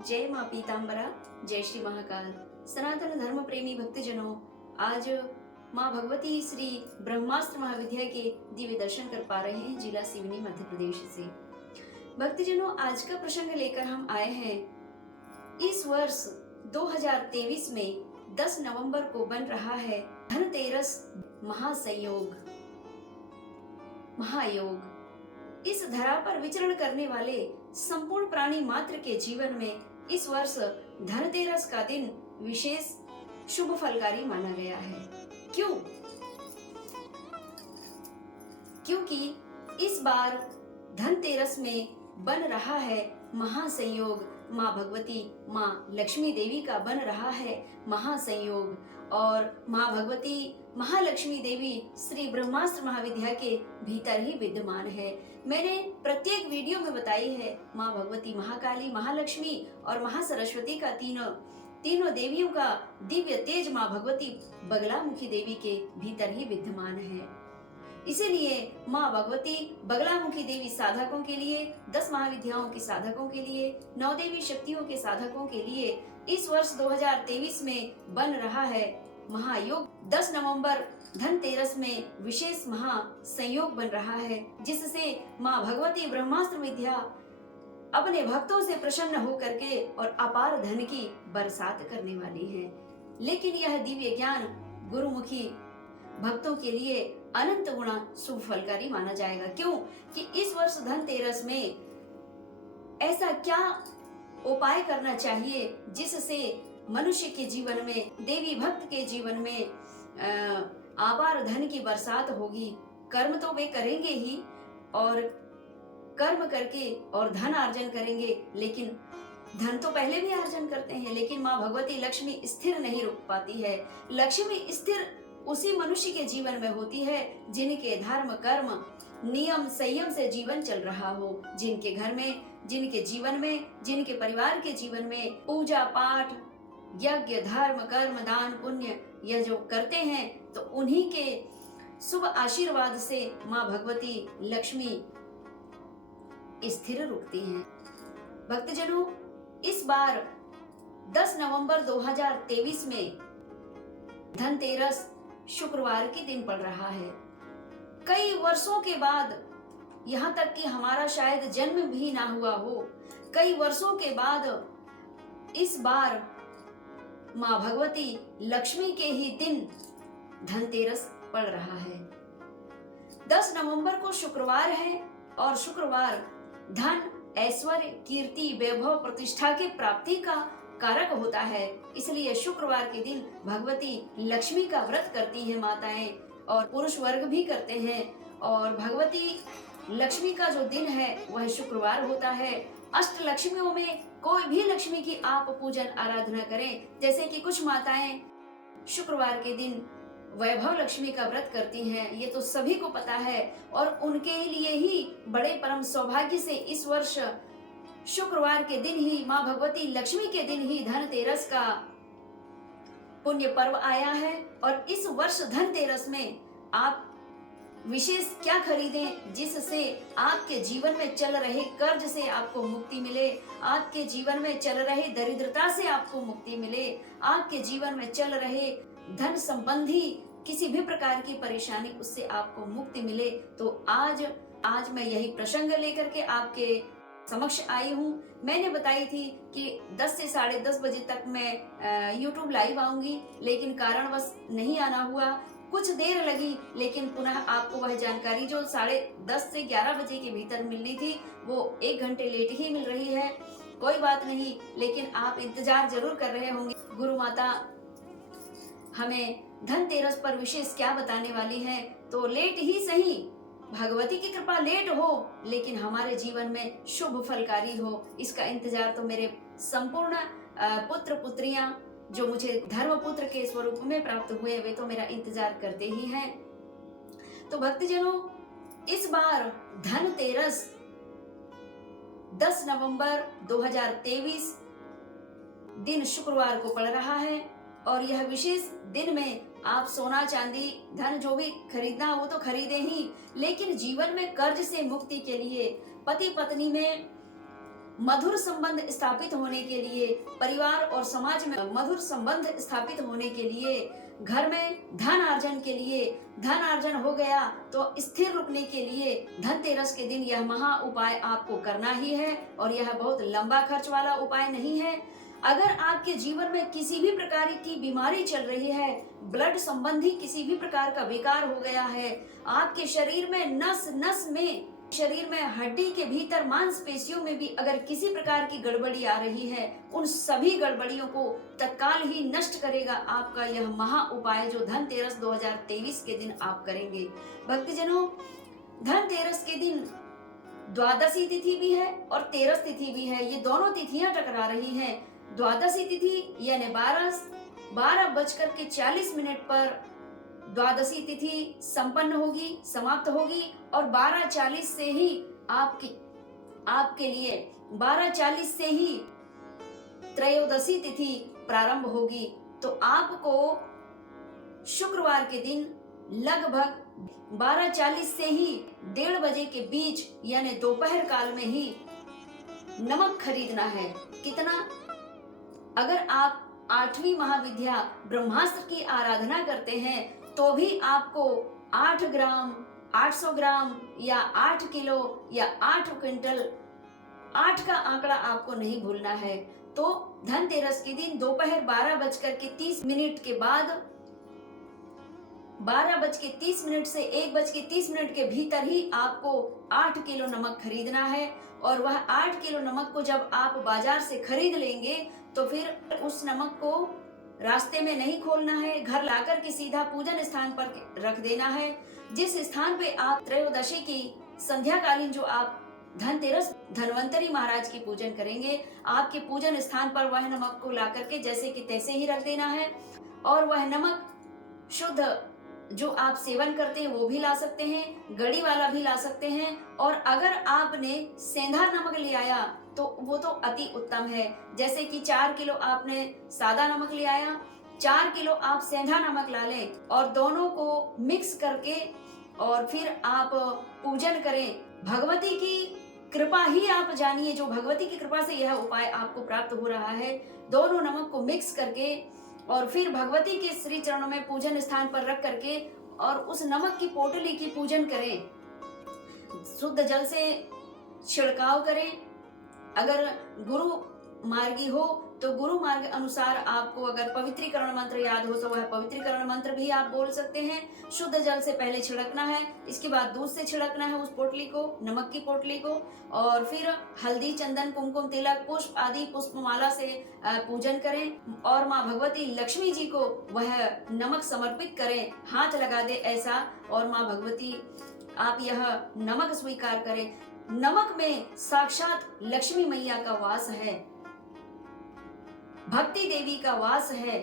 जय माँ पीताम्बरा, जय श्री महाकाल। सनातन धर्म प्रेमी भक्तजनों, आज माँ भगवती श्री ब्रह्मास्त्र महाविद्या के दिव्य दर्शन कर पा रहे हैं जिला सिवनी मध्य प्रदेश से। भक्तजनों, आज का प्रसंग लेकर हम आए हैं। इस वर्ष 2023 में 10 नवंबर को बन रहा है धनतेरस महासंयोग, महायोग। इस धरा पर विचरण करने वाले संपूर्ण प्राणी मात्र के जीवन में इस वर्ष धनतेरस का दिन विशेष शुभ फलकारी माना गया है। क्यों? क्योंकि इस बार धनतेरस में बन रहा है महासंयोग। माँ भगवती, माँ लक्ष्मी देवी का बन रहा है महासंयोग और माँ भगवती महालक्ष्मी देवी श्री ब्रह्मास्त्र महाविद्या के भीतर ही विद्यमान है। मैंने प्रत्येक वीडियो में बताई है, माँ भगवती, महाकाली, महालक्ष्मी और महासरस्वती का तीनों देवियों का दिव्य तेज माँ भगवती बगलामुखी देवी के भीतर ही विद्यमान है। इसीलिए माँ भगवती बगलामुखी देवी साधकों के लिए, 10 महाविद्याओं के साधकों के लिए, 9 देवी शक्तियों के साधकों के लिए इस वर्ष 2023 में बन रहा है महायोग। 10 नवंबर धनतेरस में विशेष महासंयोग बन रहा है, जिससे माँ भगवती ब्रह्मास्त्र विद्या अपने भक्तों से प्रसन्न होकर के और अपार धन की बरसात करने वाली है। लेकिन यह दिव्य ज्ञान गुरुमुखी भक्तों के लिए अनंत गुणा शुभ फलकारी माना जाएगा। क्यों? कि इस वर्ष धनतेरस में ऐसा क्या उपाय करना चाहिए जिससे मनुष्य के जीवन में, देवी भक्त के जीवन में अपार धन की बरसात होगी। कर्म तो वे करेंगे ही और कर्म करके और धन अर्जन करेंगे, लेकिन धन तो पहले भी अर्जन करते हैं, लेकिन माँ भगवती लक्ष्मी स्थिर नहीं रुक पाती है। लक्ष्मी स्थिर उसी मनुष्य के जीवन में होती है जिनके धर्म, कर्म, नियम, संयम से जीवन चल रहा हो, जिनके घर में, जिनके जीवन में, जिनके परिवार के जीवन में पूजा पाठ, यज्ञ, धर्म, कर्म, दान, पुण्य यह जो करते हैं, तो उन्हीं के शुभ आशीर्वाद से माँ भगवती लक्ष्मी स्थिर रुकती हैं। भक्तजनों, इस बार 10 नवंबर 2023 में धनतेरस शुक्रवार के दिन पड़ रहा है। कई वर्षों के बाद, यहाँ तक कि हमारा शायद जन्म भी ना हुआ हो, कई वर्षों के बाद इस बार माँ भगवती लक्ष्मी के ही दिन धनतेरस पड़ रहा है। 10 नवंबर को शुक्रवार है और शुक्रवार धन, ऐश्वर्य, कीर्ति, वैभव, प्रतिष्ठा के प्राप्ति का कारक होता है। इसलिए शुक्रवार के दिन भगवती लक्ष्मी का व्रत करती है माताएं, और पुरुष वर्ग भी करते हैं। और भगवती लक्ष्मी का जो दिन है वह शुक्रवार होता है। अष्ट लक्ष्मियों में कोई भी लक्ष्मी की आप पूजन आराधना करें, जैसे कि कुछ माताएं शुक्रवार के दिन वैभव लक्ष्मी का व्रत करती हैं, ये तो सभी को पता है। और उनके लिए ही बड़े परम सौभाग्य से इस वर्ष शुक्रवार के दिन ही, माँ भगवती लक्ष्मी के दिन ही धनतेरस का पुण्य पर्व आया है। और इस वर्ष धनतेरस में आप विशेष क्या खरीदें जिससे आपके जीवन में चल रहे कर्ज से आपको मुक्ति मिले, आपके जीवन में चल रहे दरिद्रता से आपको मुक्ति मिले, आपके जीवन में चल रहे धन संबंधी किसी भी प्रकार की परेशानी, उससे आपको मुक्ति मिले। तो आज मैं यही प्रसंग लेकर के आपके समक्ष आई हूँ। मैंने बताई थी कि 10 से 10:30 बजे तक मैं YouTube लाइव आऊंगी, लेकिन कारणवश नहीं आना हुआ। कुछ देर लगी, लेकिन पुनः आपको वह जानकारी जो 10:30 से 11 बजे के भीतर मिलनी थी, वो 1 घंटे लेट ही मिल रही है। कोई बात नहीं, लेकिन आप इंतजार जरूर कर रहे होंगे गुरु माता हमें धनतेरस पर विशेष क्या बताने वाली है। तो लेट ही सही, भगवती की कृपा लेट हो, लेकिन हमारे जीवन में शुभ फलकारी हो, इसका इंतजार तो मेरे संपूर्ण पुत्र पुत्रियां जो मुझे धर्म पुत्र के स्वरूप में प्राप्त हुए, वे तो मेरा इंतजार करते ही हैं। तो भक्तजनों, इस बार धनतेरस 10 नवंबर 2023 दिन शुक्रवार को पड़ रहा है। और यह विशेष दिन में आप सोना, चांदी, धन जो भी खरीदना वो तो खरीदे ही, लेकिन जीवन में कर्ज से मुक्ति के लिए, पति पत्नी में मधुर संबंध स्थापित होने के लिए, परिवार और समाज में मधुर संबंध स्थापित होने के लिए, घर में धन अर्जन हो गया तो स्थिर रुकने के लिए धनतेरस के दिन यह महा उपाय आपको करना ही है। और यह बहुत लंबा खर्च वाला उपाय नहीं है। अगर आपके जीवन में किसी भी प्रकार की बीमारी चल रही है, ब्लड संबंधी किसी भी प्रकार का विकार हो गया है, आपके शरीर में नस नस में, शरीर में हड्डी के भीतर मांसपेशियों में भी अगर किसी प्रकार की गड़बड़ी आ रही है, उन सभी गड़बड़ियों को तत्काल ही नष्ट करेगा आपका यह महा उपाय जो धनतेरस 2023 के दिन आप करेंगे। भक्तजनों, धनतेरस के दिन द्वादशी तिथि भी है और तेरस तिथि भी है। ये दोनों तिथियां टकरा रही हैं। द्वादशी तिथि यानी 12:40 पर द्वादशी तिथि संपन्न होगी, समाप्त होगी और 12:40 से ही आपके लिए 12:40 से ही त्रयोदशी तिथि प्रारंभ होगी। तो आपको शुक्रवार के दिन लगभग 12:40 से ही 1:30 बजे के बीच यानी दोपहर काल में ही नमक खरीदना है। कितना? अगर आप 8वीं महाविद्या ब्रह्मास्त्र की आराधना करते हैं तो भी आपको 8 ग्राम, 800 ग्राम या 8 किलो या 8 क्विंटल, 8 का आंकड़ा आपको नहीं भूलना है। तो धनतेरस के दिन दोपहर 12:30 के बाद 12:30 से 1:30 के भीतर ही आपको 8 किलो नमक खरीदना है। और वह 8 किलो नमक को जब आप बाजार से खरीद लेंगे तो फिर उस नमक को रास्ते में नहीं खोलना है, घर लाकर के सीधा पूजन स्थान पर रख देना है। जिस स्थान पे आप त्रयोदशी की संध्याकालीन जो आप धनतेरस धन्वंतरी महाराज की पूजन करेंगे, आपके पूजन स्थान पर वह नमक को ला करके जैसे कि तैसे ही रख देना है। और वह नमक शुद्ध जो आप सेवन करते हैं वो भी ला सकते हैं, गड़ी वाला भी ला सकते हैं। और अगर आपने सेंधा नमक ले आया तो वो तो अति उत्तम है। जैसे कि 4 किलो आपने सादा नमक ले आया, 4 किलो आप सेंधा नमक ला लें और दोनों को मिक्स करके और फिर आप पूजन करें। भगवती की कृपा ही आप जानिए, जो भगवती की कृपा से यह उपाय आपको प्राप्त हो रहा है। दोनों नमक को मिक्स करके और फिर भगवती के श्री चरणों में पूजन स्थान पर रख करके और उस नमक की पोटली की पूजन करें। शुद्ध जल से छिड़काव करें। अगर गुरु मार्गी हो तो गुरु मार्ग अनुसार आपको अगर पवित्रीकरण मंत्र याद हो तो वह पवित्रीकरण मंत्र भी आप बोल सकते हैं। शुद्ध जल से पहले छिड़कना है, इसके बाद दूध से छिड़कना है उस पोटली को, नमक की पोटली को। और फिर हल्दी, चंदन, कुमकुम, तिलक, पुष्प आदि पुष्पमाला से पूजन करें और माँ भगवती लक्ष्मी जी को वह नमक समर्पित करें, हाथ लगा दे ऐसा। और माँ भगवती आप यह नमक स्वीकार करें। नमक में साक्षात लक्ष्मी मैया का वास है, भक्ति देवी का वास है।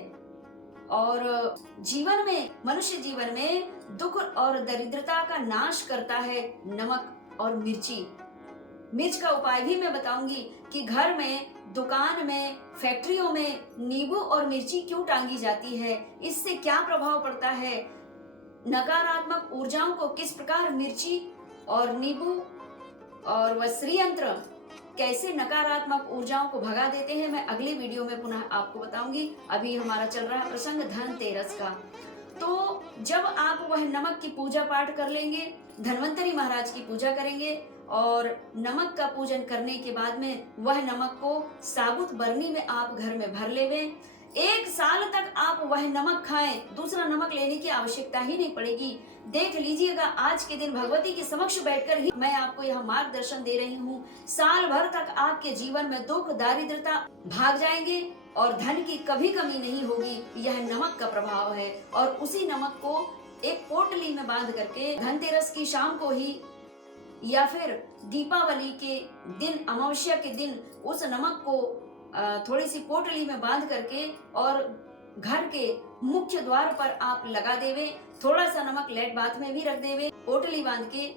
और जीवन में, मनुष्य जीवन में दुख और दरिद्रता का नाश करता है नमक और मिर्ची। मिर्च का उपाय भी मैं बताऊंगी कि घर में, दुकान में, फैक्ट्रियों में नींबू और मिर्ची क्यों टांगी जाती है, इससे क्या प्रभाव पड़ता है, नकारात्मक ऊर्जाओं को किस प्रकार मिर्ची और नींबू और वह श्रीयंत्र कैसे नकारात्मक ऊर्जाओं को भगा देते हैं, मैं अगली वीडियो में पुनः आपको बताऊंगी। अभी हमारा चल रहा है प्रसंग धनतेरस का। तो जब आप वह नमक की पूजा पाठ कर लेंगे, धन्वंतरी महाराज की पूजा करेंगे और नमक का पूजन करने के बाद में वह नमक को साबुत बरनी में आप घर में भर लेवें। 1 साल तक आप वह नमक खाएं, दूसरा नमक लेने की आवश्यकता ही नहीं पड़ेगी। देख लीजिएगा, आज के दिन भगवती के समक्ष बैठकर ही मैं आपको यह मार्गदर्शन दे रही हूँ। साल भर तक आपके जीवन में दुख, दारिद्रता भाग जाएंगे और धन की कभी कमी नहीं होगी। यह नमक का प्रभाव है। और उसी नमक को एक पोटली में बांध करके धनतेरस की शाम को ही या फिर दीपावली के दिन, अमावस्या के दिन उस नमक को थोड़ी सी पोटली में बांध करके और घर के मुख्य द्वार पर आप लगा देवे। थोड़ा सा नमक लेट बाथ में भी रख देवे पोटली बांध के।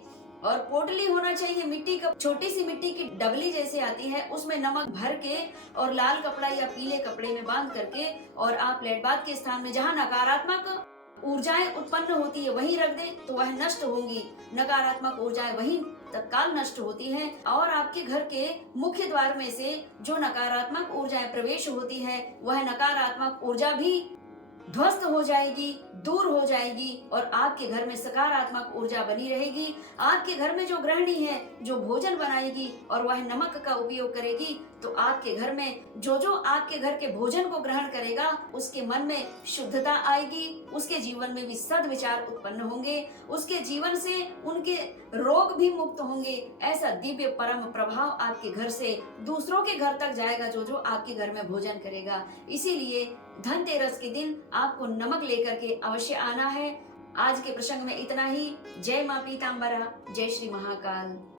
और पोटली होना चाहिए मिट्टी का, छोटी सी मिट्टी की डबली जैसे आती है, उसमें नमक भर के और लाल कपड़ा या पीले कपड़े में बांध करके और आप लेट बाथ के स्थान में जहाँ नकारात्मक ऊर्जाएं उत्पन्न होती है वहीं रख दें तो वह नष्ट होंगी। नकारात्मक ऊर्जाएं वहीं तत्काल नष्ट होती हैं और आपके घर के मुख्य द्वार में से जो नकारात्मक ऊर्जाएं प्रवेश होती है वह नकारात्मक ऊर्जा भी ध्वस्त हो जाएगी, दूर हो जाएगी और आपके घर में सकारात्मक ऊर्जा बनी रहेगी। आपके घर में जो गृहिणी है जो भोजन बनाएगी और वह नमक का उपयोग करेगी तो आपके घर में जो जो आपके घर के भोजन को ग्रहण करेगा उसके मन में शुद्धता आएगी, उसके जीवन में भी सद्विचार उत्पन्न होंगे, उसके जीवन से उनके रोग भी मुक्त होंगे। ऐसा दिव्य परम प्रभाव आपके घर से दूसरों के घर तक जाएगा जो जो आपके घर में भोजन करेगा। इसीलिए धनतेरस के दिन आपको नमक लेकर के अवश्य आना है। आज के प्रसंग में इतना ही। जय मां पीताम्बरा, जय श्री महाकाल।